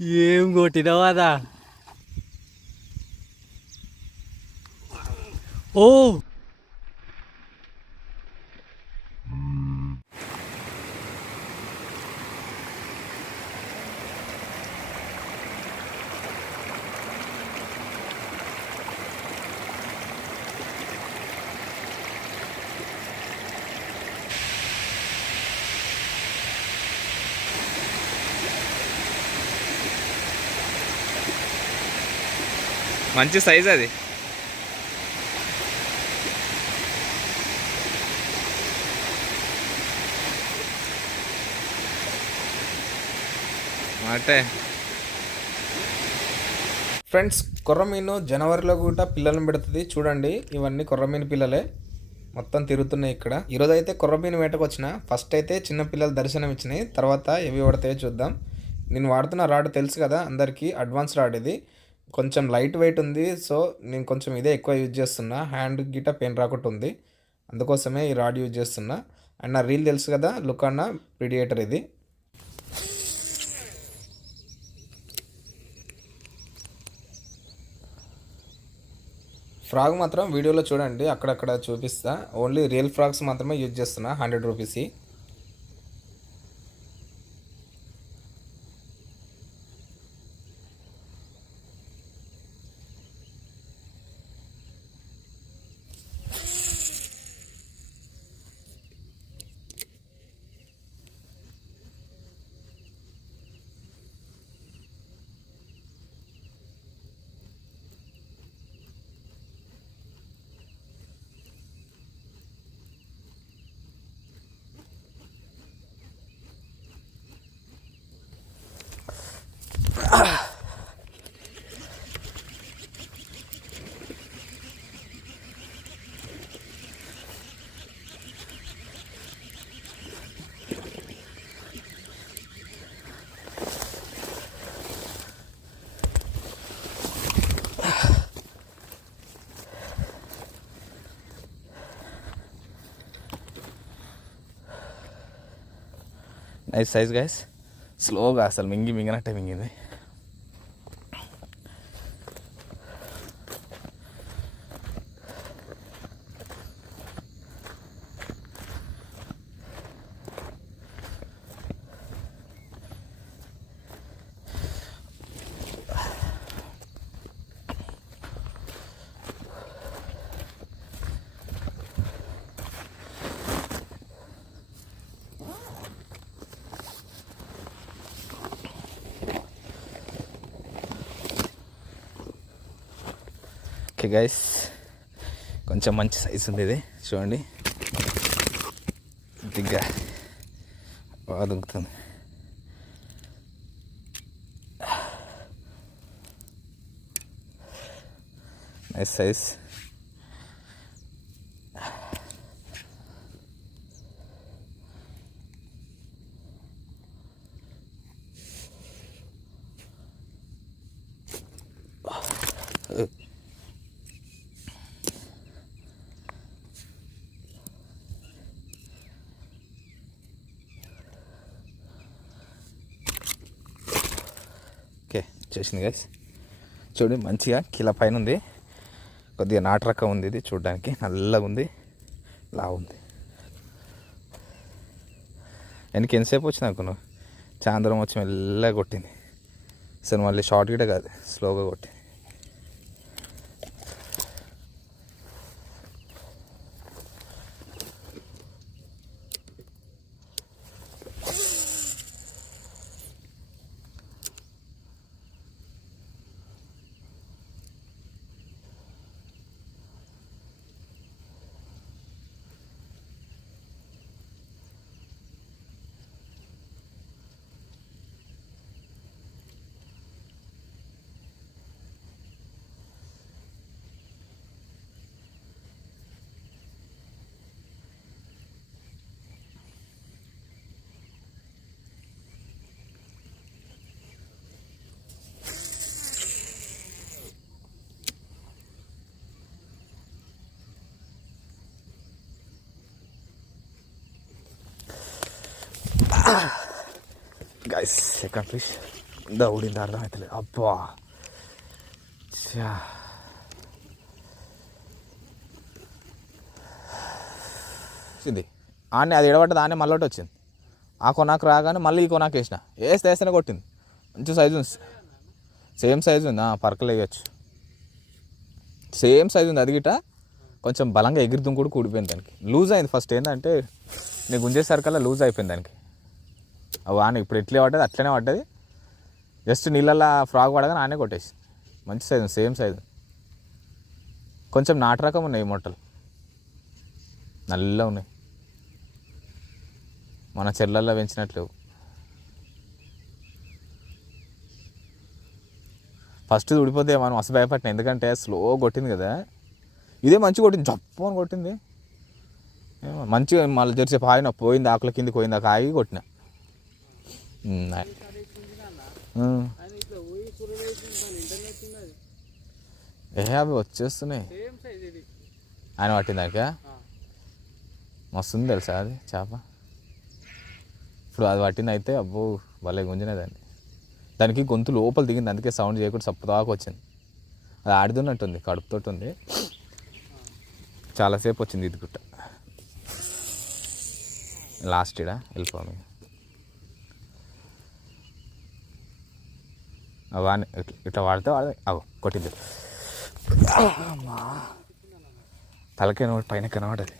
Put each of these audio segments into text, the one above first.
ఏం కొట్టినవాదా ఓ! మంచి సైజ్ అది. మాటే. ఫ్రెండ్స్ కొర్రమీను జనవరిలో కూడా పిల్లలను పెడుతుంది. చూడండి ఇవన్నీ కొర్రమీను పిల్లలే. మొత్తం తిరుగుతున్నాయి ఇక్కడ. ఈరోజు అయితే కొర్రమీను వేటకు వచ్చిన. ఫస్ట్ అయితే చిన్న పిల్లలు దర్శనం ఇచ్చినాయి. తర్వాత ఎవి పడతాయో చూద్దాం. నేను వాడుతున్న రాడ్ తెలుసు కదా అందరికీ అడ్వాన్స్ రాడ్ ఇది. కొంచెం లైట్ వెయిట్ ఉంది. సో నేను కొంచెం ఇదే ఎక్కువ యూజ్ చేస్తున్నా. హ్యాండ్ గిట పెయిన్ రాకుండా ఉంది. అందుకోసమే ఈ రాడ్ యూజ్ చేస్తున్నా. అండ్ నా రీల్ తెలుసు కదా లుక్ అన్న ప్రిడియేటర్ ఇది. ఫ్రాగ్ మాత్రం వీడియోలో చూడండి అక్కడక్కడ చూపిస్తా. ఓన్లీ రియల్ ఫ్రాగ్స్ మాత్రమే యూజ్ చేస్తున్నా hundred rupees nice size guys స్లోగా అసలు మింగి మింగినట్టే మింగింది ఓకే గైస్ కొంచెం మంచి సైజ్ ఉంది ఇది. చూడండి. దిగ్గా. బాగా దొంగతుంది నైస్ సైజ్ ఓకే చేసింది గైస్ చూడండి మంచిగా కిల పైన ఉంది. కొద్దిగా నాటు ఉంది ఇది చూడడానికి. నల్లగా ఉంది. లా ఉంది. వెనక ఎంతసేపు వచ్చింది అనుకున్నావు? చాంద్రం వచ్చి మెల్లగా కొట్టింది. అసలు మళ్ళీ షార్ట్ గిట కాదు స్లోగా కొట్టింది. గైస్ సెకండ్ ఫిష్ దౌడింది అర్థమవుతలేదు అబ్బా. వచ్చింది. ఆనే అది ఎడబడ్డది ఆనే మళ్ళీ వచ్చింది. ఆ కొనాకు రాగానే మళ్ళీ ఈ కొనాకు వేసిన. వేస్తే వేస్తేనే కొట్టింది. మంచి సైజు ఉంది. సేమ్ సైజు ఉంది. పరకలు వేయచ్చు. సేమ్ సైజు ఉంది. అది గిట కొంచెం బలంగా ఎగిరి దుంకుడు కూడిపోయింది దానికి. లూజ్ అయింది ఫస్ట్ ఏంటంటే నేను గుంజేసరికల్లా లూజ్ అయిపోయింది దానికి. అవి ఇప్పుడు ఎట్లే పడ్డది అట్లనే పడ్డది. జస్ట్ నీళ్ళల్లో ఫ్రాక్ పడగానే ఆనే కొట్టేసి. మంచి సైజు సేమ్ సైజు కొంచెం నాటు రకం ఉన్నాయి ఈ మొట్టలు నల్ల ఉన్నాయి. మన చెర్లల్లో పెంచినట్లు ఫస్ట్ ఊడిపోతే మనం అసలు భయపడిన ఎందుకంటే స్లో కొట్టింది కదా. ఇదే మంచి కొట్టింది. జప్పు అని కొట్టింది. ఏమో మంచిగా మళ్ళీ జరిసే పాయిన పోయింది ఆకుల కింద పోయింది కాగి ఆగి కొట్టిన. ఏ అవి వచ్చేస్తున్నాయి. ఆయన పట్టిందాక మస్తుంది తెలుసా అది చేప? ఇప్పుడు అది పట్టింది అయితే అబ్బో భలే గుంజినదండి దానికి గొంతు లోపల దిగింది అందుకే సౌండ్ చేయకుండా సప్పదాకా వచ్చింది. అది ఆడుతున్నట్టుంది కడుపుతోటి ఉంది చాలాసేపు వచ్చింది ఇది గుట్ట. లాస్ట్ ఇడా వెళ్ళిపోవాలి అవా ఇట్లా వాడితే వాడితే అవు కొట్టింది. తలకే పైన కనబడది.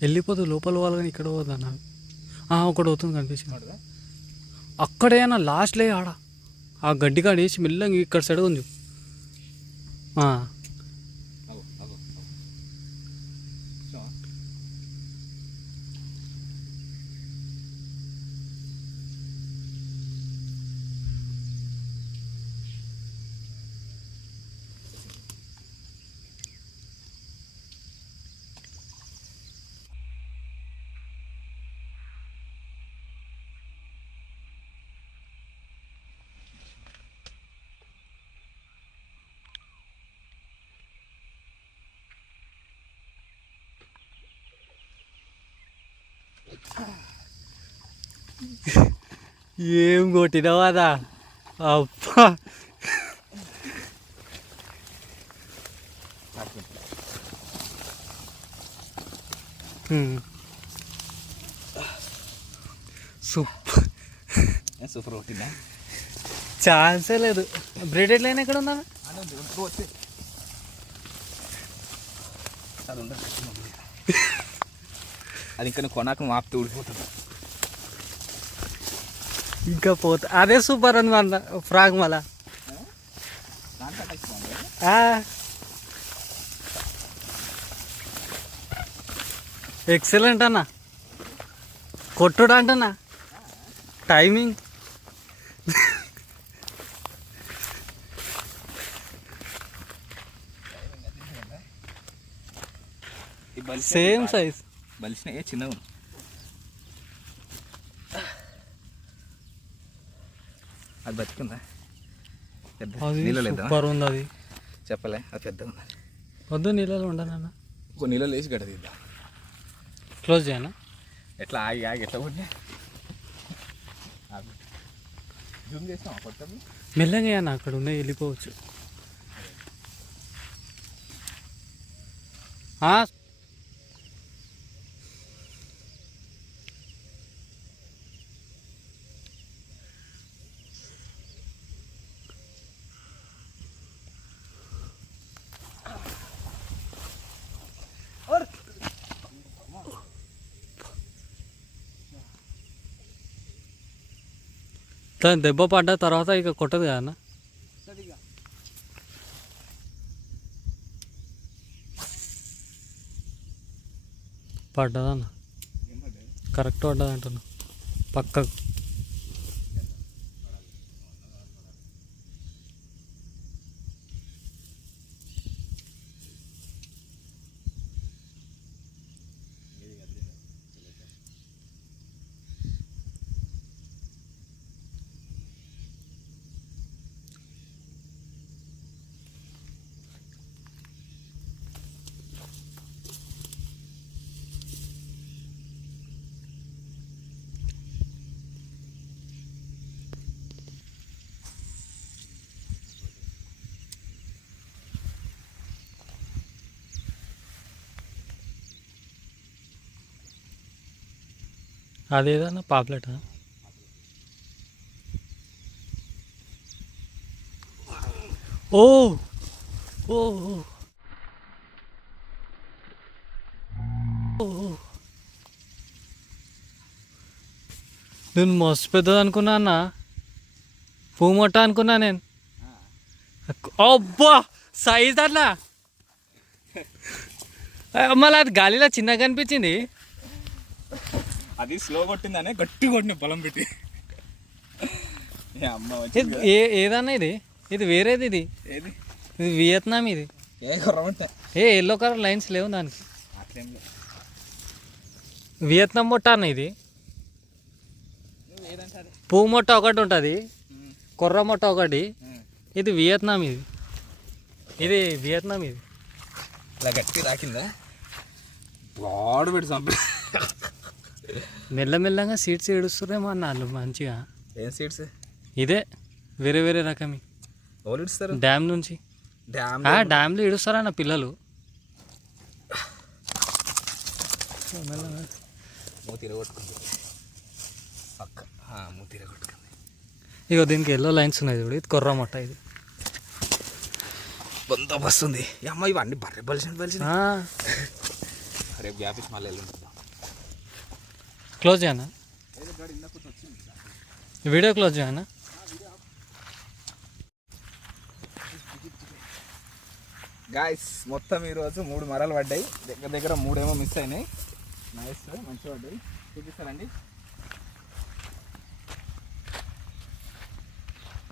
వెళ్ళిపోతుంది లోపల పోవాలి కానీ ఇక్కడ పోదన్న ఒకటి అవుతుంది కనిపించింది. అక్కడే అన్న లాస్ట్లే ఆడ. ఆ గడ్డి కాడ వేసి మెల్లగా ఇక్కడ సైడ్ ఉంది ఆ, ఏం కొట్టినవాదా అబ్బా. సూపర్. సూపర్ కొట్టిందా? ఛాన్సే లేదు. బ్రెడెడ్ లైన్ ఎక్కడ ఉందా? అది ఇంకా కొనాకు మాపుతూ ఊడిపోతుంది. ఇంకా పోతా. అదే సూపర్ అని మన ఫ్రాక్ మళ్ళా. ఎక్సలెంట్ అన్న. కొట్టుడు అంటన్నా. టైమింగ్ సేమ్ సైజ్ బలిసిన చిన్నగా అది బతికుందా? పెద్ద సూపర్ ఉంది అది. చెప్పలే అది పెద్దగా ఉంది. వద్దు నీళ్ళలో ఉండనన్న ఒక నీళ్ళు వేసి గడ్డ తీద్దాం. క్లోజ్ చేయనా? ఎట్లా ఆగి ఆగి ఎట్లా కొట్టినా? జూమ్ చేసినావా? కొత్తది మెల్లగా అన్న అక్కడ ఉన్నాయి వెళ్ళిపోవచ్చు. దాని దెబ్బ పడ్డ తర్వాత ఇక కొట్టదు కదా అన్న. పడ్డదన్న. కరెక్ట్ పడ్డదంటున్నా. పక్కకు. అదేదన్నా పాపులెటా? ఓ! ఓ ఓ. ఓ. నేను మస్తు పెద్దది అనుకున్నా అన్న. పూమొట్ట అనుకున్నా నేను. అబ్బా! సైజ్ అట్లా మళ్ళీ అది గాలిలో చిన్నగా కనిపించింది అది స్లో కొట్టిందనే గట్టి కొట్టిన పొలం పెట్టి. అమ్మ ఏ ఏదన్నా ఇది? ఇది వేరేది ఇది. ఏది? ఇది వియత్నాం ఇది. ఏ కొర్రమంటే ఏ ఎల్లో కలర్ లైన్స్ లేవు దానికి. అట్లేం వియత్నాం మొట్ట అన్న ఇది. పువ్వు మొట్ట ఒకటి ఉంటుంది. కొర్ర మొట్ట ఒకటి. ఇది వియత్నాం ఇది. ఇది వియత్నాం ఇది. ఇలా గట్టి రాకిందా? వాడు పెట్టి చంపి మెల్లమెల్లగా సీట్స్ ఏడుస్తురేమో అన్న వాళ్ళు మంచిగా. ఏం సీట్స్ ఇదే వేరే వేరే రకమి. ఎవరు ఇస్తారు డ్యామ్ నుంచి. డ్యామ్ డ్యామ్లో పిల్లలు? పక్క. మూతి కొట్టుకుంది ఇగో దీనికి ఎల్లో లైన్స్ ఉన్నాయి చూడు ఇది కొర్ర మొట్ట ఇది. బందోబస్తు ఉంది అమ్మ ఇవన్నీ బర్రె బలిసిన బలిసిన రేపు మళ్ళీ వెళ్ళి క్లోజ్ చేయనా? వీడియో క్లోజ్ చేయనా? గాయస్ మొత్తం ఈరోజు మూడు మరలు పడ్డాయి. దగ్గర దగ్గర మూడేమో మిస్ అయినాయి. నైస్ మంచిగా పడ్డాయి. చూపిస్తారండి.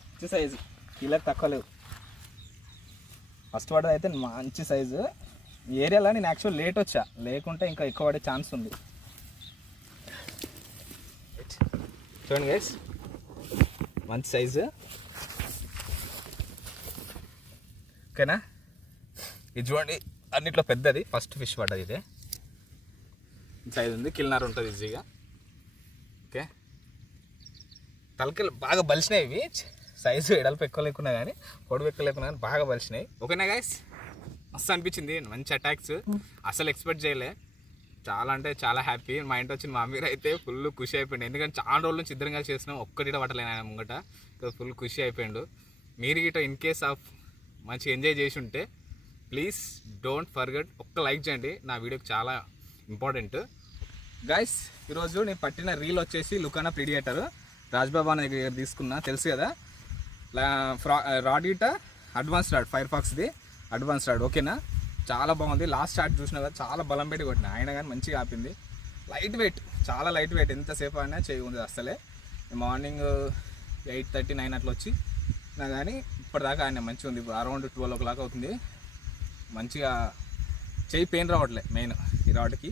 మంచి సైజు కీలకు తక్కువ లేవు. ఫస్ట్ పడ్డది అయితే మంచి సైజు ఈ ఏరియాలో నేను యాక్చువల్ లేట్ వచ్చా. లేకుంటే ఇంకా ఎక్కువ పడే ఛాన్స్ ఉంది. చూడండి గైస్ మంచి సైజు ఓకేనా ఇది చూడండి అన్నిట్లో పెద్దది. ఫస్ట్ ఫిష్ పడ్డది ఇదే. సైజ్ ఉంది కిల్నార్ ఉంటుంది ఈజీగా ఓకే తలకెళ్ళి బాగా బలిసినాయి ఇవి. సైజు ఎడల్పు ఎక్కువ లేకున్నా కానీ పొడవు ఎక్కువ లేకున్నా కానీ బాగా బలిసినాయి. ఓకేనా గైస్ మస్తు అనిపించింది. మంచి అటాక్స్ అసలు ఎక్స్పెక్ట్ చేయలే. చాలా అంటే చాలా హ్యాపీ మా ఇంటి వచ్చిన మా మీరు అయితే ఫుల్ ఖుషి అయిపోయింది ఎందుకంటే చాలా రోజుల నుంచి ఇద్దరం కలిసి చేసినాం ఒక్కటి పట్టలేను ఆయన ముంగట. ఫుల్ ఖుషి అయిపోయిండు. మీరు గిట ఇన్ కేస్ ఆఫ్ మంచి ఎంజాయ్ చేసి ఉంటే ప్లీజ్ డోంట్ ఫర్గెట్ ఒక్క లైక్ చేయండి. నా వీడియోకి చాలా ఇంపార్టెంట్ గాయస్ ఈరోజు నేను పట్టిన రీల్ వచ్చేసి లుకానా ప్రిడియేటర్ రాజ్బాబా దగ్గర తీసుకున్నా. తెలుసు కదా? రాడ్ రాడీట అడ్వాన్స్ రాడ్ ఫైర్ ఫాక్స్ది అడ్వాన్స్ రాడ్. ఓకేనా చాలా బాగుంది. లాస్ట్ షాట్ చూసిన కదా చాలా బలం పెట్టి కొట్టిన. ఆయన కానీ మంచిగా ఆపింది. లైట్ వెయిట్ చాలా లైట్ వెయిట్ ఎంతసేపు అయినా చేయి ఉంది అసలే. మార్నింగ్ ఎయిట్ థర్టీ నైన్ అట్లా వచ్చి నా కానీ ఇప్పటిదాకా ఆయన మంచిగా ఉంది. అరౌండ్ ట్వెల్వ్ ఓ క్లాక్ అవుతుంది. మంచిగా చేయి పెయిన్ రావట్లే మెయిన్ ఈ రాడ్కి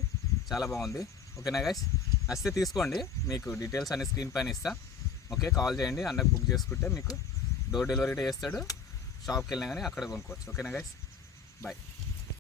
చాలా బాగుంది. ఓకేనా గైస్ వస్తే తీసుకోండి. మీకు డీటెయిల్స్ అన్ని స్క్రీన్ పైన ఇస్తా. ఓకే కాల్ చేయండి. అన్నకు బుక్ చేసుకుంటే మీకు డోర్ డెలివరీ చేస్తాడు. షాప్కి వెళ్ళినా కానీ అక్కడ కొనుక్కోవచ్చు. ఓకేనా గైస్ బాయ్